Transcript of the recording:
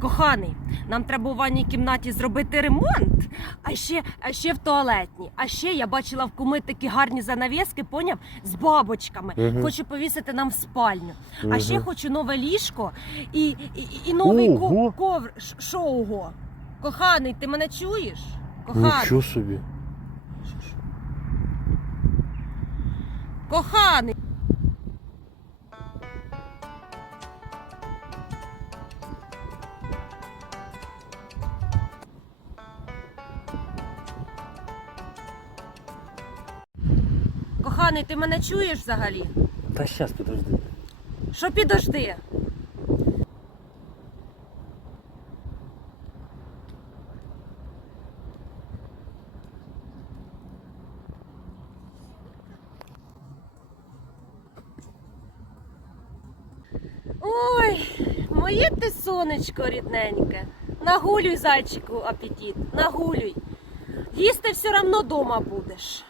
Коханий, нам треба у ванній кімнаті зробити ремонт, а ще, а ще в туалетній. А ще я бачила в куми такі гарні занавіски, поняв, з бабочками. Мгм. Хочу повісити нам в спальню. А Мгм. ще хочу нове ліжко і, і, і новий ко- Ого. ковр. Ш- Що ого? Коханий, ти мене чуєш? Коханий. Нічого собі. Коханий. Коханий, ти мене чуєш взагалі? Та щас, підожди. Що підожди? Ой, моє ти сонечко рідненьке. Нагулюй, зайчику, апетит, нагулюй. Їсти все одно дома будеш.